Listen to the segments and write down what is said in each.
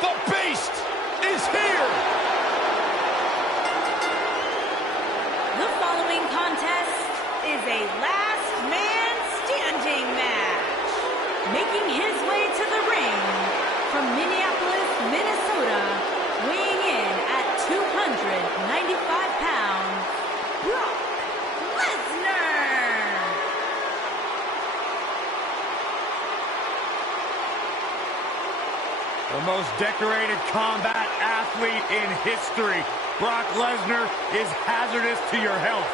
The Beast is here! The following contest is a last man standing match. Making his way to the ring from Minneapolis, Minnesota, weighing in at 295 pounds, Brock Lesnar. The most decorated combat athlete in history, Brock Lesnar, is hazardous to your health.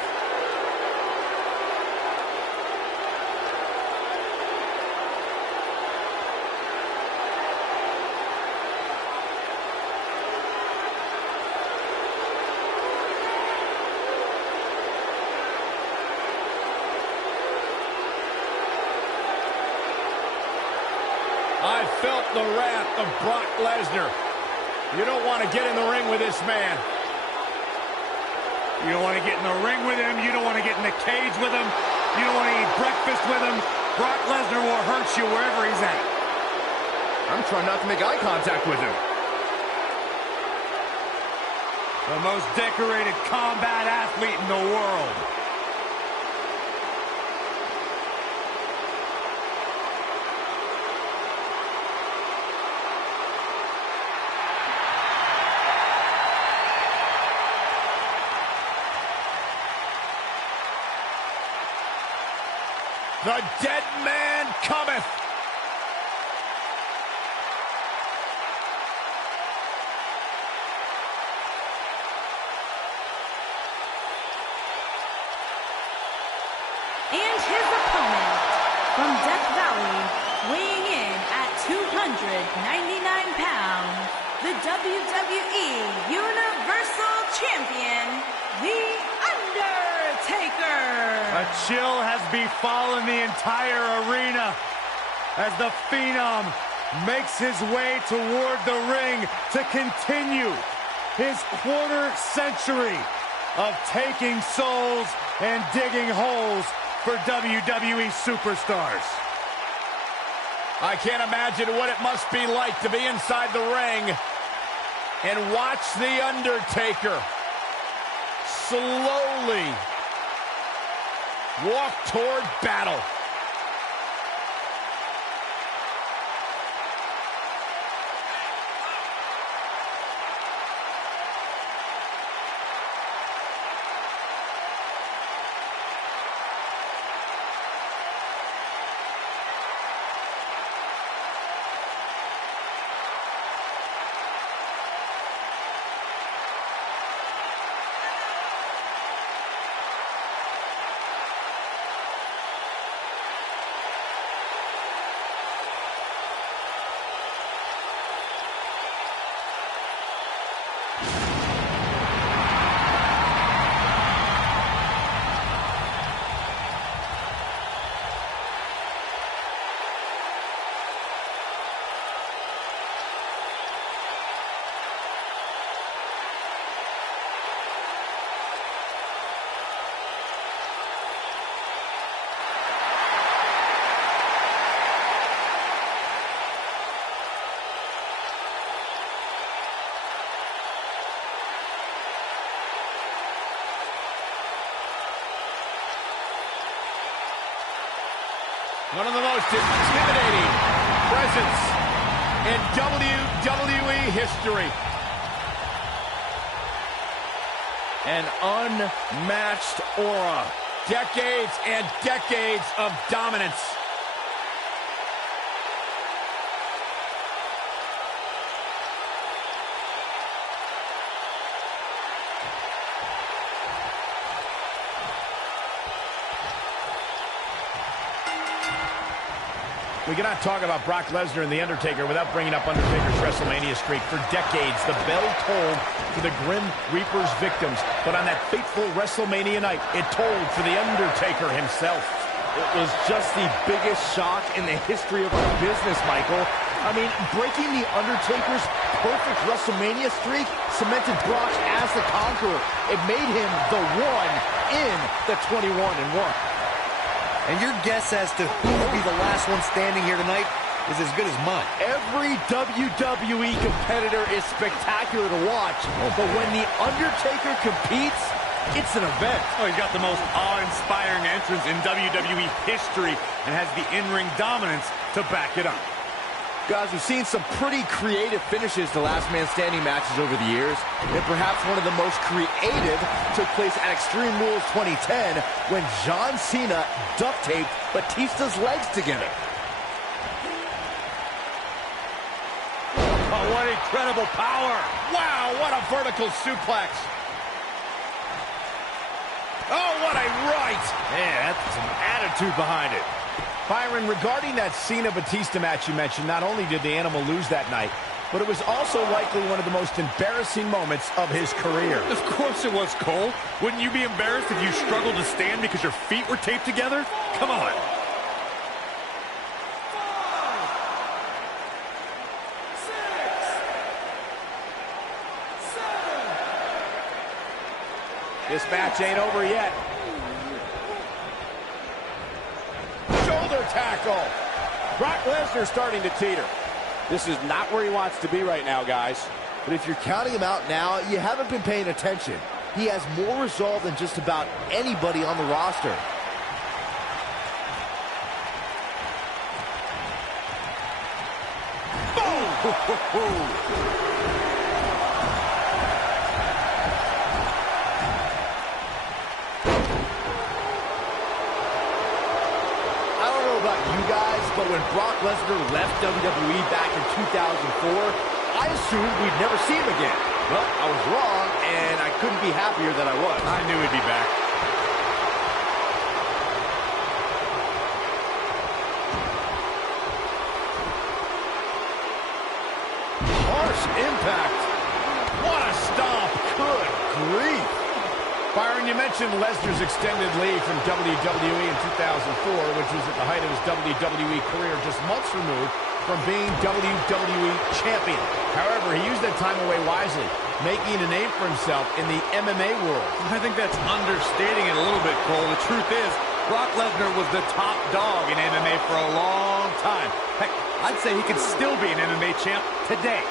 I felt the wrath of Brock Lesnar. You don't want to get in the ring with this man. You don't want to get in the ring with him. You don't want to get in the cage with him. You don't want to eat breakfast with him. Brock Lesnar will hurt you wherever he's at. I'm trying not to make eye contact with him. The most decorated combat athlete in the world. The dead man cometh. And his opponent from Death Valley, weighing in at 299 pounds, the WWE Universal Champion, The Undertaker. A chill has befallen the entire arena as the Phenom makes his way toward the ring to continue his quarter century of taking souls and digging holes for WWE superstars. I can't imagine what it must be like to be inside the ring and watch The Undertaker slowly walk toward battle. One of the most intimidating presence in WWE history. An unmatched aura. Decades and decades of dominance. We cannot talk about Brock Lesnar and The Undertaker without bringing up Undertaker's WrestleMania streak. For decades, the bell tolled for the Grim Reaper's victims. But on that fateful WrestleMania night, it tolled for The Undertaker himself. It was just the biggest shock in the history of our business, Michael. I mean, breaking The Undertaker's perfect WrestleMania streak cemented Brock as the conqueror. It made him the one in the 21-1. And your guess as to who will be the last one standing here tonight is as good as mine. Every WWE competitor is spectacular to watch, but when The Undertaker competes, it's an event. Oh, he's got the most awe-inspiring entrance in WWE history and has the in-ring dominance to back it up. Guys, we've seen some pretty creative finishes to Last Man Standing matches over the years, and perhaps one of the most creative took place at Extreme Rules 2010 when John Cena duct-taped Batista's legs together. Oh, what incredible power! Wow, what a vertical suplex! Oh, what a right! Man, that's some attitude behind it. Byron, regarding that Cena-Batista match you mentioned, not only did the Animal lose that night, but it was also likely one of the most embarrassing moments of his career. Of course it was, Cole. Wouldn't you be embarrassed if you struggled to stand because your feet were taped together? Come on. This match ain't over yet. Shoulder tackle. Brock Lesnar starting to teeter. This is not where he wants to be right now, guys. But if you're counting him out now, you haven't been paying attention. He has more resolve than just about anybody on the roster. Boom! But when Brock Lesnar left WWE back in 2004, I assumed we'd never see him again. Well, I was wrong, and I couldn't be happier that I was. I knew he'd be back. Harsh impact. What a stomp. Good grief. Byron, you mentioned Lesnar's extended leave from WWE in 2004, which was at the height of his WWE career, just months removed from being WWE champion. However, he used that time away wisely, making a name for himself in the MMA world. I think that's understating it a little bit, Cole. The truth is, Brock Lesnar was the top dog in MMA for a long time. Heck, I'd say he could still be an MMA champ today.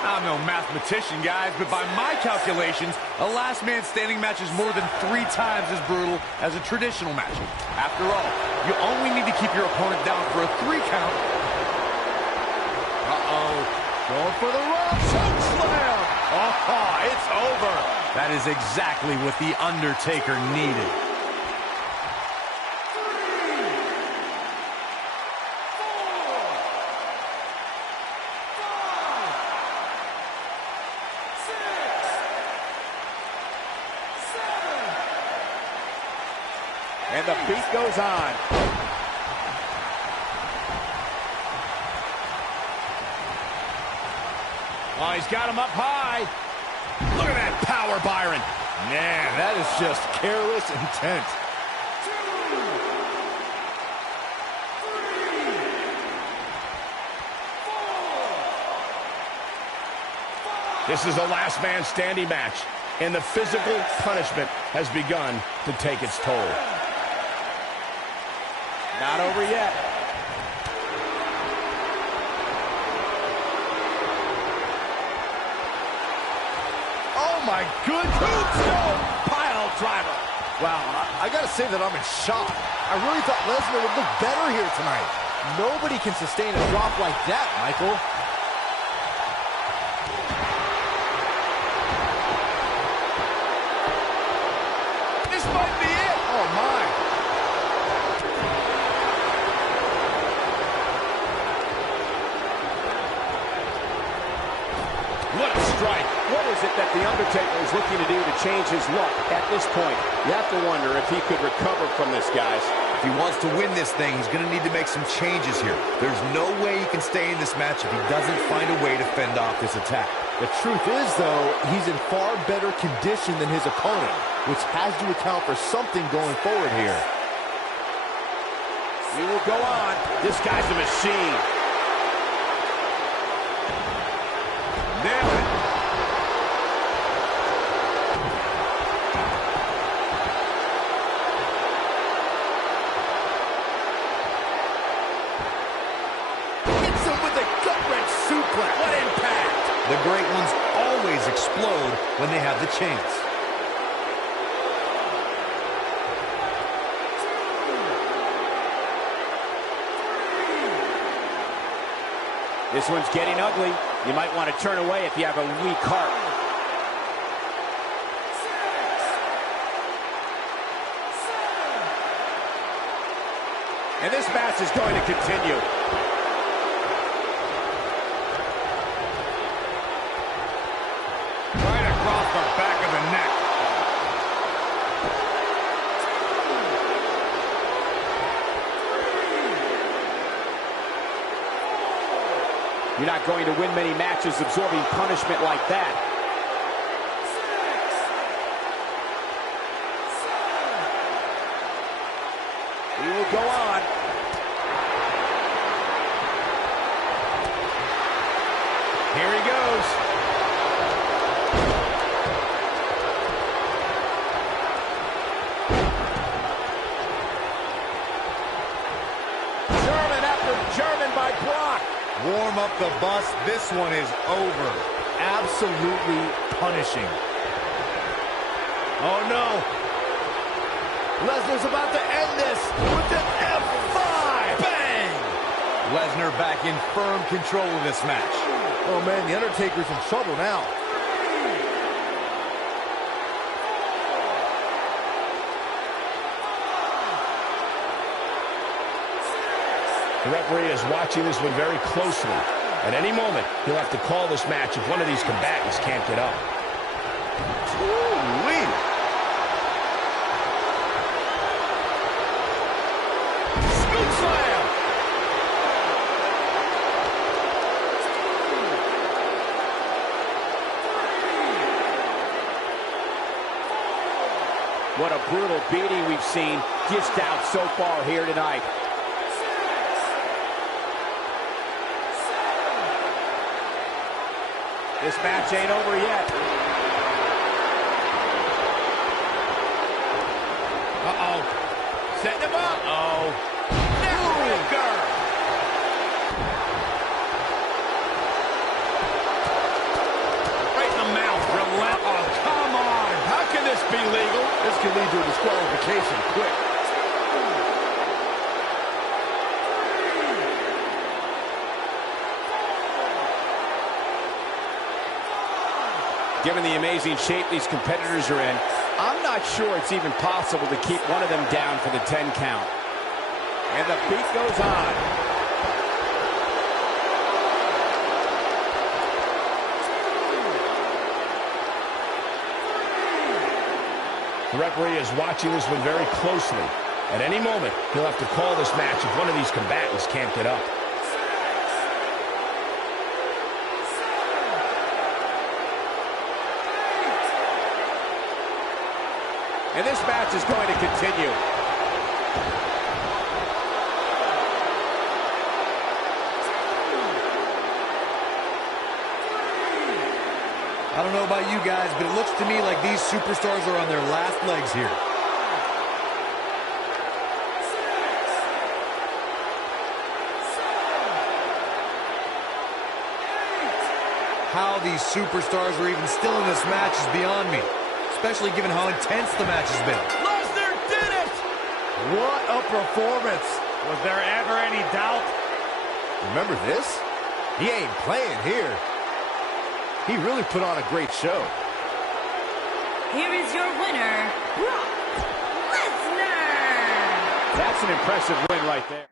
I'm no mathematician, guys, but by my calculations, a last man standing match is more than 3 times as brutal as a traditional match. After all, you only need to keep your opponent down for a 3 count. Uh-oh. Going for the run. Choke slam. Oh, it's over. That is exactly what The Undertaker needed. And the beat goes on. Oh, he's got him up high. Look at that power, Byron. Man, that is just careless intent. 2, 3, 4, 5. This is a last man standing match, and the physical punishment has begun to take its toll. Not over yet. Oh my good tombstone pile driver. Wow, I gotta say that I'm in shock. I really thought Lesnar would look better here tonight. Nobody can sustain a drop like that, Michael. This might be it. Oh my. What a strike. What is it that The Undertaker is looking to do to change his look at this point? You have to wonder if he could recover from this, guys. If he wants to win this thing, he's going to need to make some changes here. There's no way he can stay in this match if he doesn't find a way to fend off this attack. The truth is, though, he's in far better condition than his opponent, which has to account for something going forward here. We will go on. This guy's a machine. Nailed it. The great ones always explode when they have the chance. This one's getting ugly. You might want to turn away if you have a weak heart. And this match is going to continue. Right across the back of the neck. You're not going to win many matches absorbing punishment like that. He will go on. Here he goes. German after German by Brock. Warm up the bus. This one is over. Absolutely punishing. Oh, no. Lesnar's about to end this with an F5. Bang! Lesnar back in firm control of this match. Oh, man, the Undertaker's in trouble now. The referee is watching this one very closely. At any moment, he'll have to call this match if one of these combatants can't get up. Ooh-wee. Scoop slam! What a brutal beating we've seen dished out so far here tonight. This match ain't over yet. Uh-oh. Setting him up. Uh-oh. Neckbreaker. Right in the mouth. Relent. Oh, come on. How can this be legal? This could lead to a disqualification quick. Given the amazing shape these competitors are in, I'm not sure it's even possible to keep one of them down for the 10 count. And the beat goes on. The referee is watching this one very closely. At any moment, he'll have to call this match if one of these combatants can't get up. And this match is going to continue. I don't know about you guys, but it looks to me like these superstars are on their last legs here. How these superstars are even still in this match is beyond me, especially given how intense the match has been. Lesnar did it! What a performance. Was there ever any doubt? Remember this? He ain't playing here. He really put on a great show. Here is your winner, Brock Lesnar. That's an impressive win right there.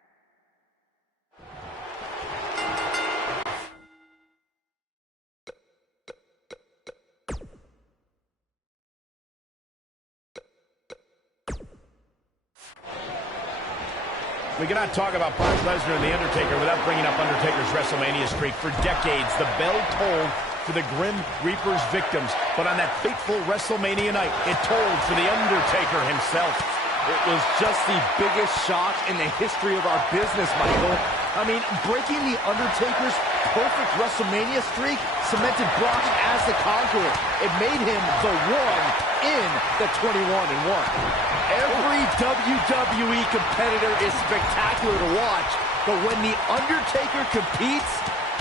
We cannot talk about Brock Lesnar and The Undertaker without bringing up Undertaker's WrestleMania streak. For decades, the bell tolled for the Grim Reaper's victims. But on that fateful WrestleMania night, it tolled for The Undertaker himself. It was just the biggest shock in the history of our business, Michael. I mean, breaking The Undertaker's perfect WrestleMania streak cemented Brock as the conqueror. It made him the one in the 21-1. Every WWE competitor is spectacular to watch, but when The Undertaker competes,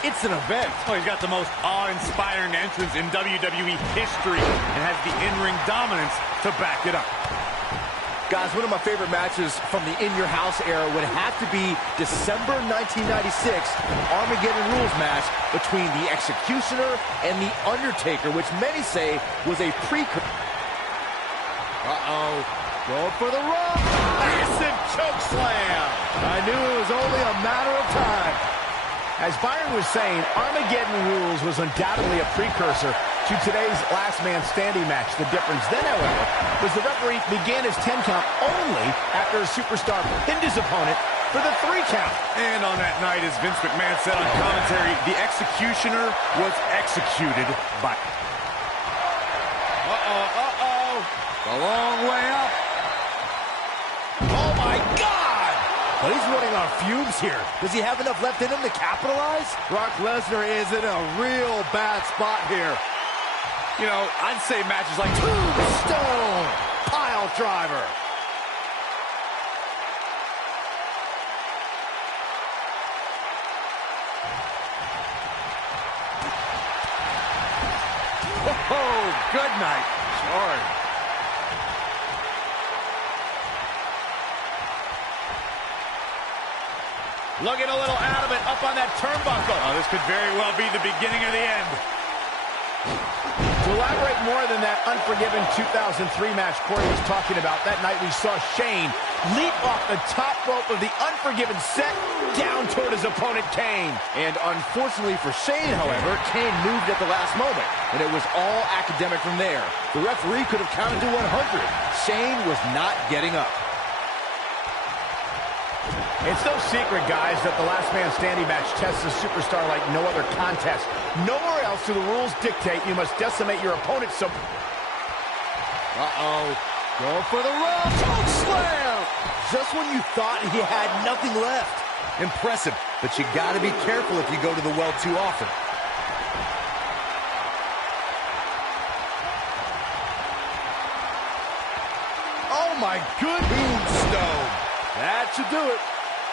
it's an event. Oh, he's got the most awe-inspiring entrance in WWE history and has the in-ring dominance to back it up. Guys, one of my favorite matches from the In Your House era would have to be December 1996 Armageddon Rules match between the Executioner and the Undertaker, which many say was a precursor. Going for the run. Massive choke slam. I knew it was only a matter of time. As Byron was saying, Armageddon Rules was undoubtedly a precursor to today's last man standing match. The difference then, however, was the referee began his 10 count only after a superstar pinned his opponent for the 3 count. And on that night, as Vince McMahon said on commentary, the Executioner was executed by... A long way up. Oh, my God! But he's running on fumes here. Does he have enough left in him to capitalize? Brock Lesnar is in a real bad spot here. You know, I'd say matches like... Tombstone pile driver. Oh, good night. Sorry. Looking a little out of it, up on that turnbuckle. Oh, this could very well be the beginning of the end. To elaborate more than that unforgiven 2003 match Corey was talking about, that night we saw Shane leap off the top rope of the Unforgiven set down toward his opponent, Kane. And unfortunately for Shane, however, Kane moved at the last moment, and it was all academic from there. The referee could have counted to 100. Shane was not getting up. It's no secret, guys, that the last man standing match tests a superstar like no other contest. Nowhere else do the rules dictate you must decimate your opponent so... Going for the run. Choke slam! Just when you thought he had nothing left. Impressive, but you gotta be careful if you go to the well too often. Oh my goodness! Tombstone. That should do it.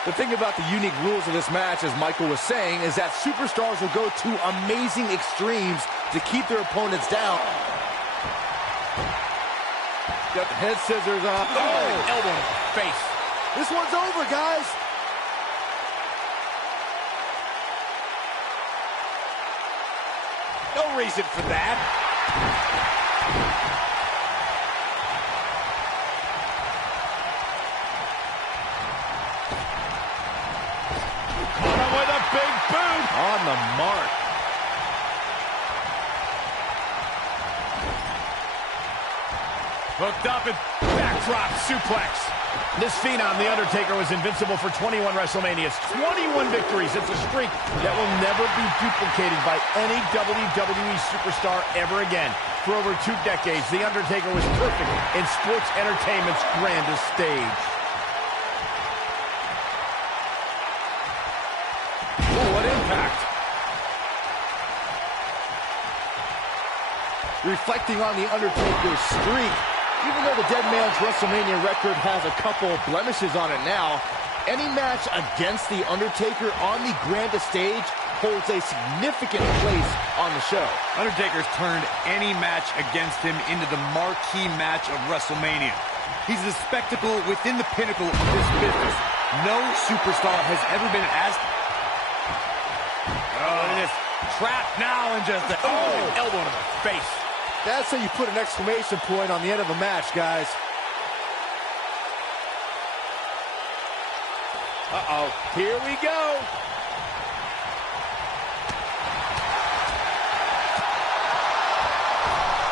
The thing about the unique rules of this match, as Michael was saying, is that superstars will go to amazing extremes to keep their opponents down. Got the head scissors up. Oh, elbow in the face. This one's over, guys. No reason for that. Caught him with a big boot. On the mark. Hooked up and backdrop suplex. This phenom, The Undertaker, was invincible for 21 WrestleManias, 21 victories. It's a streak that will never be duplicated by any WWE superstar ever again. For over 2 decades, The Undertaker was perfect in sports entertainment's grandest stage. Oh, what impact. Reflecting on The Undertaker's streak, even though the Dead Man's WrestleMania record has a couple blemishes on it now, any match against The Undertaker on the grandest stage holds a significant place on the show. Undertaker's turned any match against him into the marquee match of WrestleMania. He's the spectacle within the pinnacle of this business. No superstar has ever been as... Oh, it is trapped now and just... Oh, elbow to the face. That's how you put an exclamation point on the end of a match, guys. Uh-oh, here we go.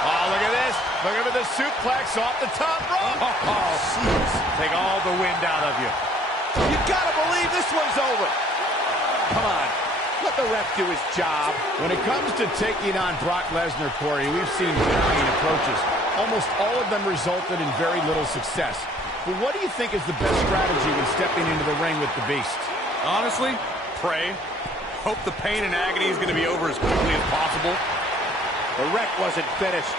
Oh, look at this. Look at the suplex off the top rope. Oh, jeez. Take all the wind out of you. You gotta believe this one's over. Come on. Let the ref do his job. When it comes to taking on Brock Lesnar, Corey, we've seen varying approaches. Almost all of them resulted in very little success. But what do you think is the best strategy when stepping into the ring with the Beast? Honestly, pray. Hope the pain and agony is going to be over as quickly as possible. The wreck wasn't finished.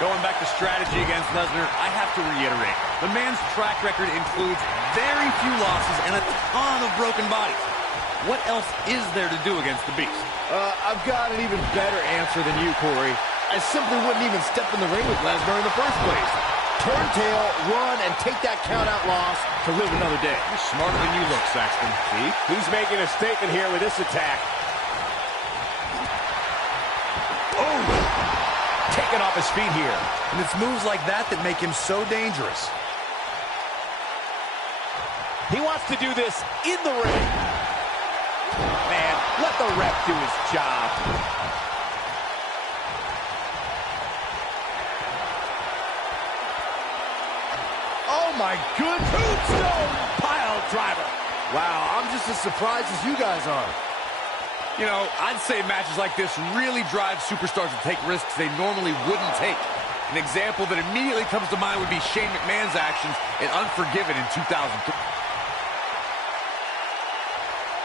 Going back to strategy against Lesnar, I have to reiterate, the man's track record includes very few losses and a ton of broken bodies. What else is there to do against the Beast? I've got an even better answer than you, Corey. I simply wouldn't even step in the ring with Lesnar in the first place. Turn tail, run, and take that count-out loss to live another day. You're smarter than you look, Saxton. See? He's making a statement here with this attack. Oh! Taken off his feet here. And it's moves like that that make him so dangerous. He wants to do this in the ring. Man, let the ref do his job. Oh, my good Tombstone pile driver. Wow, I'm just as surprised as you guys are. You know, I'd say matches like this really drive superstars to take risks they normally wouldn't take. An example that immediately comes to mind would be Shane McMahon's actions in Unforgiven in 2003.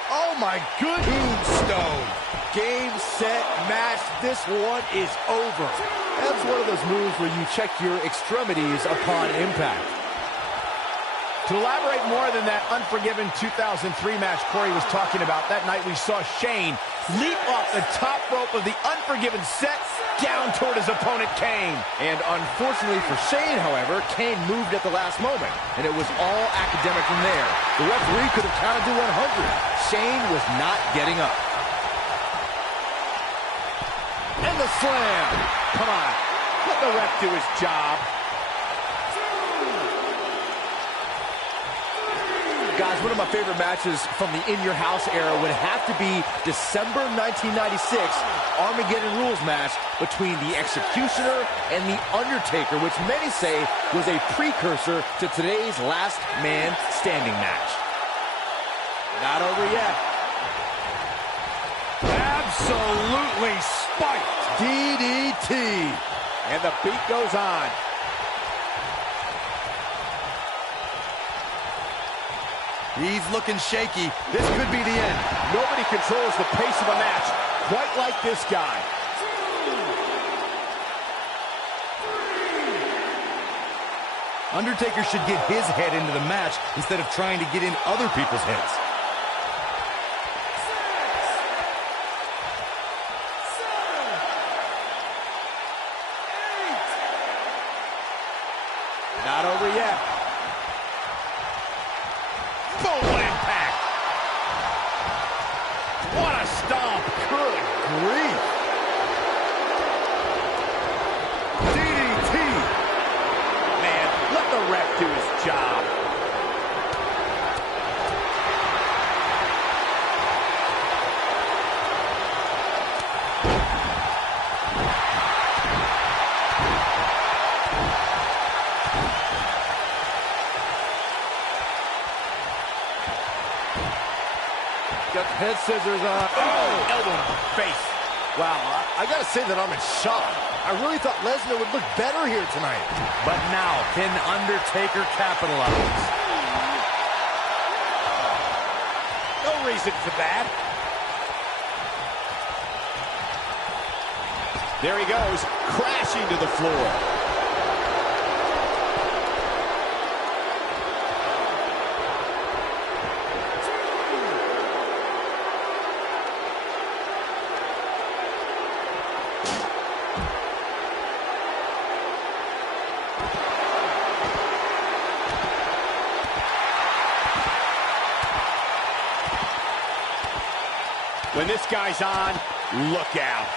Oh, my good Tombstone. game, set, match. This one is over. That's one of those moves where you check your extremities upon impact. To elaborate more than that Unforgiven 2003 match Corey was talking about, that night we saw Shane leap off the top rope of the Unforgiven set down toward his opponent, Kane. And unfortunately for Shane, however, Kane moved at the last moment, and it was all academic from there. The referee could have counted to 100. Shane was not getting up. And the slam. Come on, let the ref do his job. Guys, one of my favorite matches from the In Your House era would have to be December 1996 Armageddon Rules match between the Executioner and the Undertaker, which many say was a precursor to today's Last Man Standing match. Not over yet. Absolutely spiked. DDT. And the beat goes on. He's looking shaky. This could be the end. Nobody controls the pace of a match quite like this guy. Undertaker should get his head into the match instead of trying to get in other people's heads. Not over yet. Boom, what impact. What a stomp. Good grief. DDT. Man, let the ref do his job. Got the head scissors on. Oh, elbow in the face. Wow, I gotta say that I'm in shock. I really thought Lesnar would look better here tonight. But now, can Undertaker capitalize? No reason for that. There he goes, crashing to the floor. When this guy's on, look out.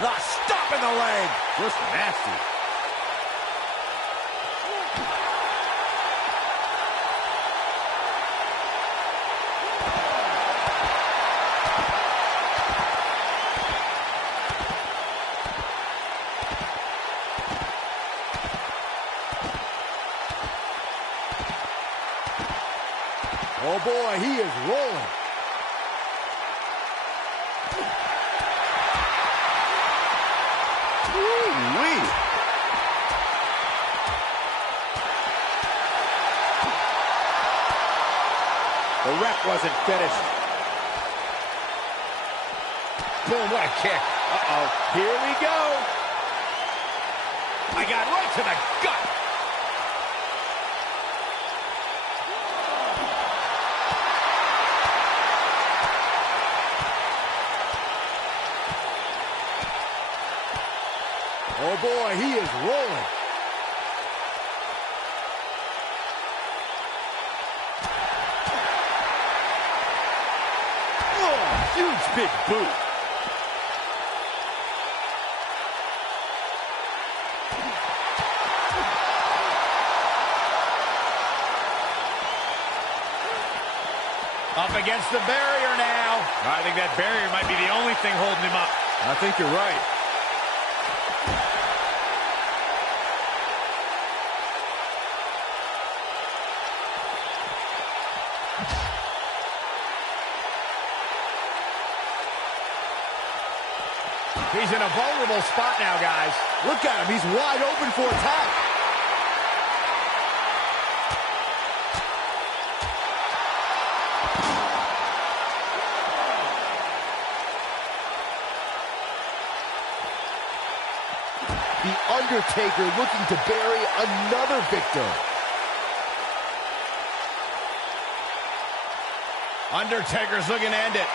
The stop in the leg. Just nasty. Oh boy, he is rolling. The ref wasn't finished. Boom, what a kick. Uh-oh, here we go. I got right to the gut. Oh boy, he is rolling. Oh, huge big boot. Up against the barrier now. I think that barrier might be the only thing holding him up. I think you're right. He's in a vulnerable spot now, guys. Look at him. He's wide open for attack. The Undertaker looking to bury another victim. Undertaker's looking to end it.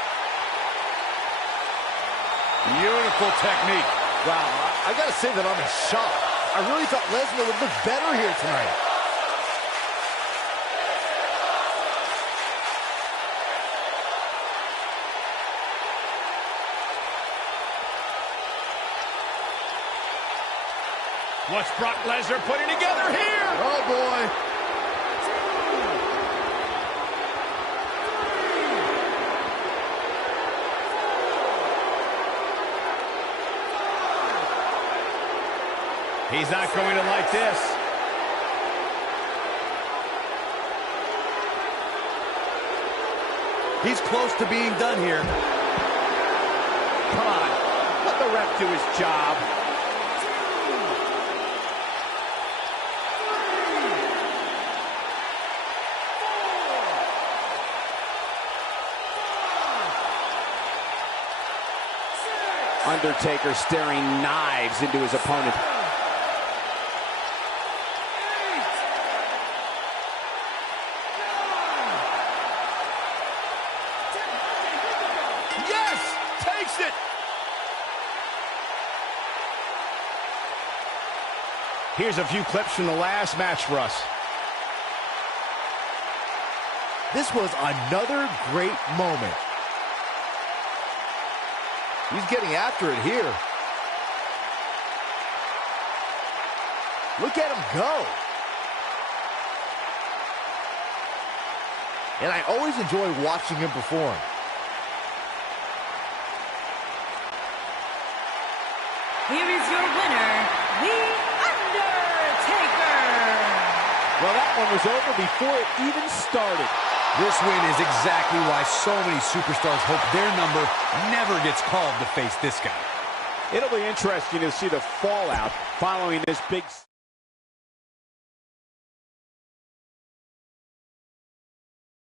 Beautiful technique. Wow, I gotta say that I'm in shock. I really thought Lesnar would look better here tonight. What's Brock Lesnar putting together here? Oh boy. He's not going to like this. He's close to being done here. Come on, let the ref do his job. Undertaker staring knives into his opponent. Yes! Takes it! Here's a few clips from the last match for us. This was another great moment. He's getting after it here. Look at him go. And I always enjoy watching him perform. Here is your winner, The Undertaker. Well, that one was over before it even started. This win is exactly why so many superstars hope their number never gets called to face this guy. It'll be interesting to see the fallout following this big...